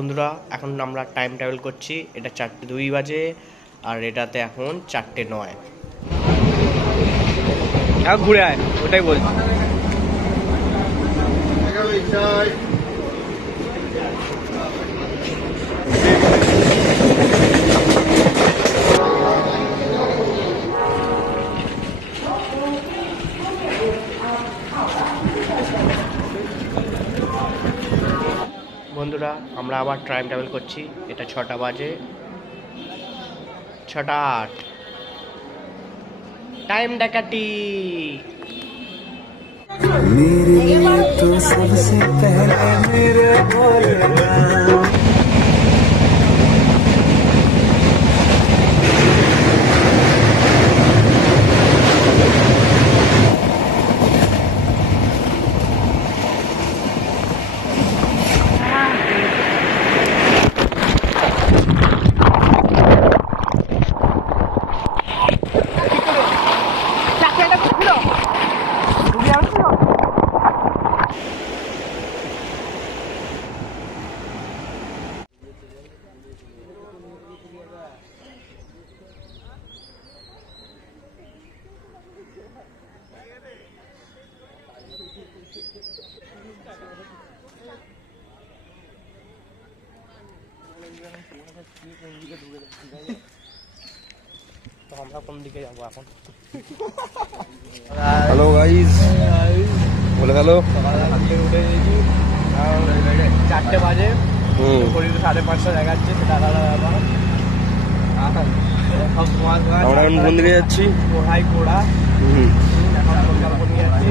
বন্ধুরা এখন আমরা টাইম ট্রাভেল করছি। এটা 4:02 বাজে আর এটাতে এখন 4:09। ঘুরে আয়, ওটাই বলছি। বন্ধুরা আমরা আবার টাইম ট্রাভেল করছি। এটা 6টা বাজে, 6:08। টাইম ডাকাতি। मेरे लिए तो सबसे पहले मेरे बोलना। তো আমরা কোন দিকে যাবো এখন? হ্যালো গাইস, বলে গেল সকালে হাঁটতে উঠে গেছি, 4টে বাজে। ঘড়িতে 5:30 দেখাচ্ছে, সেটা আলাদা ব্যাপার। আমরা এখন কোন দিকে যাচ্ছি? কোড়াই কোড়া এখন পরিকল্পনা নিয়ে যাচ্ছি।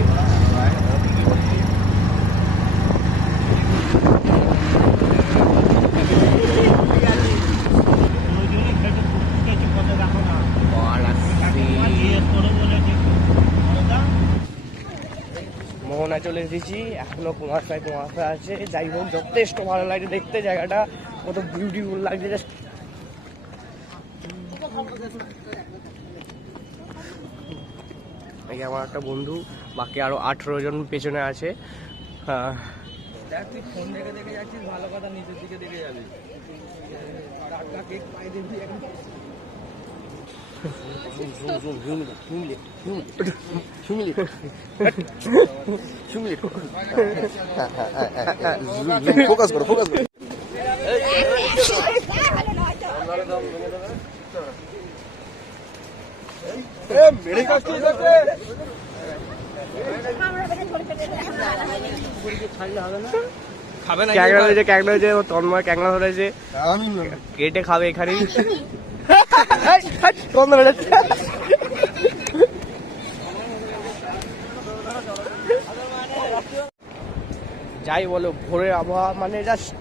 মোহনা চলে এসেছি, এখনো কুমারখায় আছে। যাই হোক, যথেষ্ট ভালো লাগছে দেখতে, জায়গাটা কত বিউটিফুল লাগছে। জাস্ট আমার একটা বন্ধু, বাকি আরো 18 জন পেছনে আছে। ফোন দেখে দেখে যাচ্ছিস, ভালো কথা, নিচের দিকে দেখে যাবি। ফোকাস করো, ফোকাস করো। ক্যাংলা হয়েছে, তন্ময় ক্যাংলা ধরেছে, কেটে খাবে এখানেই। যাই বলো, ভোরের আবহাওয়া মানে জাস্ট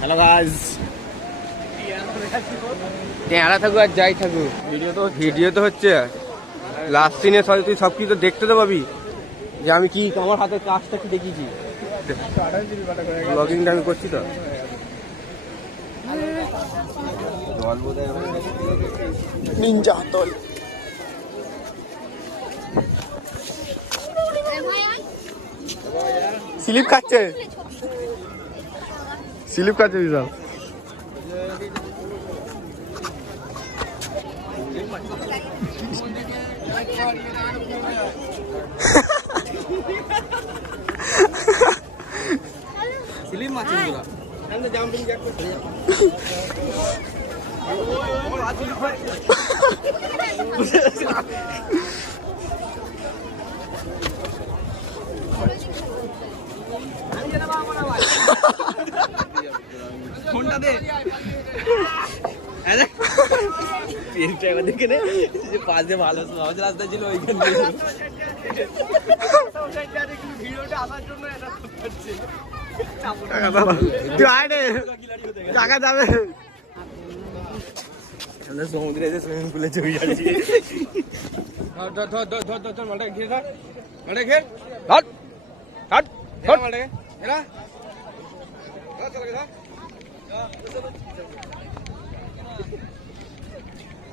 হ্যালো গাইস, টেঁড়া থাকুক আর যাই থাকুক, ভিডিও তো হচ্ছে। লাস্ট সিনে তুই সব কিছু দেখতে তো পাবি যে আমি কি আমার হাতের কাজটা কি দেখিয়েছি। ব্লগিংটা আমি করছি তো। নিনজা হাতল। স্লিপ খাচ্ছে, স্লিপ খাচ্ছে বিশাল। স্লিপ মারছে পুরো। জাম্পিং জ্যাক করতে ফোনটা দে। দেখে নে, পাশে ভালো সহজ রাস্তা ছিল, ওইখান ভিডিওটা আসার জন্য টাকা যাবে। সমুদ্রে এসে সুইমিং পুলে চলে যাচ্ছি।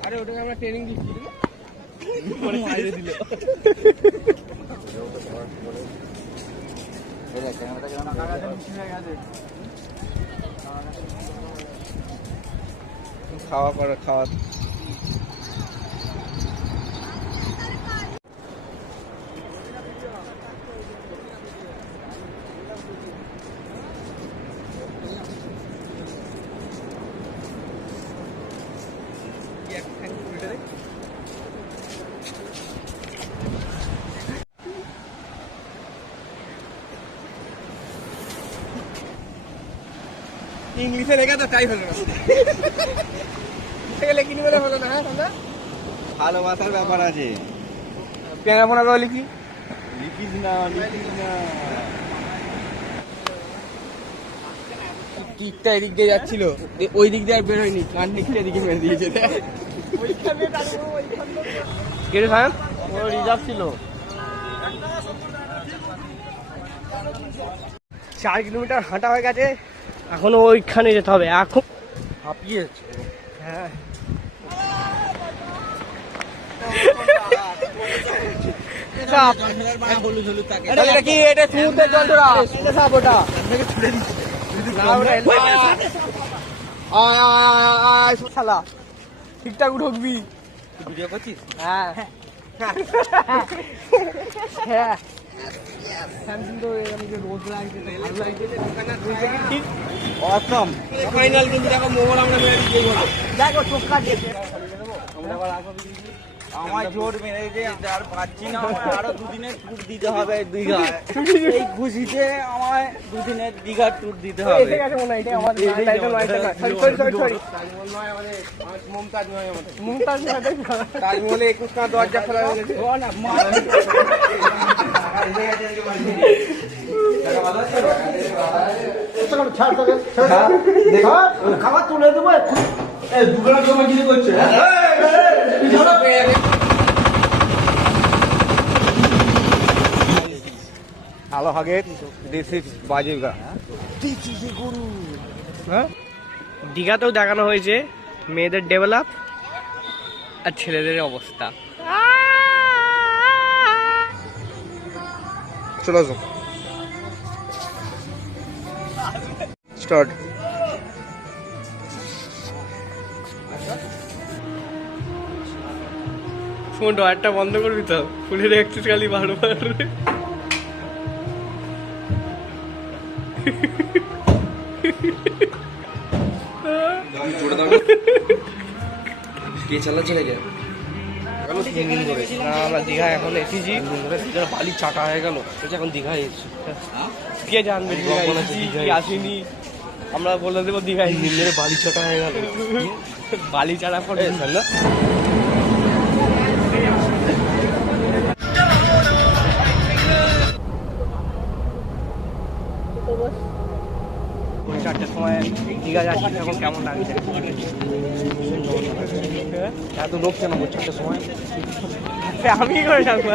আরে ওটাকে আমরা ট্রেনিং দিচ্ছি খাওয়া পরে খাওয়া ইংলিশে লেখা তো তাই হলো না লিখিনি বলে হলো না। হ্যাঁ ভালোবাসার ব্যাপার আছে, পেঙ্গা ফোনা করে লিখি লিখিস না টিকটা এদিক দিয়ে যাচ্ছিল, ওই দিক দিয়ে আর বেরোয়নি, কান টিকটা এদিকে মেরে দিয়েছে। কেটে খান ও রিজার্ভ ছিল। 4 কিলোমিটার হাঁটা হয়ে গেছে, এখনো ওইখানে যেতে হবে। এখন হাঁপিয়ে হ্যাঁ কি এটা সমুদ্রের জল তোরা ওটা শালা ঠিকঠাক ঢুকবি। ভিডিও করছিস? হ্যাঁ হ্যাঁ রোদ লাগছে ভালো লাগছে। অসম ফাইনাল কিন্তু দেখো মোবাইল আমরা মেরে দিচ্ছি। দেখো চোখ কাটছে। আমার জোর মেরেছে, আর পাচ্ছি না, আমার আরো দুদিনের ট্যুর দিতে হবে দীঘা। এই খুশিতে আমায় দুদিনের দীঘা ট্যুর দিতে হবে। এসে গেছে মনে হয়, এটা আমাদের এটা নয়, এটা নয়। সরি তাজমহল নয় আমাদের, মমতাজ নয় আমাদের। মুমতাজ না দেখো। তাজমহলে 21 খানা দরজা খোলা হয়েছে। খাবার তুলে দেবো। ভালো হাগে দেশি বাজেগা। হ্যাঁ দীঘাতেও দেখানো হয়েছে মেয়েদের ডেভেলপ আর ছেলেদের অবস্থা। চলো আসো স্টার্ট। ফোন ডয়ারটা বন্ধ করবি তো, খুলে দেখছিস খালি বারবার। কে চালাচ্ছে নাকি? না আমরা দীঘায় এখন এসেছি, বালি চাটা হয়ে গেল, এখন দীঘায় এসেছি। কে জানবে দীঘায় এসেছি কি আসিনি। আমরা বলে দেবো দীঘায় নিজের বালি চাটা হয়ে গেল। বালি চারা পড়ে না চারটের সময় দীঘা যাচ্ছি, এখন কেমন লাগছে? এত লোক কেন 4টার সময়? আমি করে জানবো।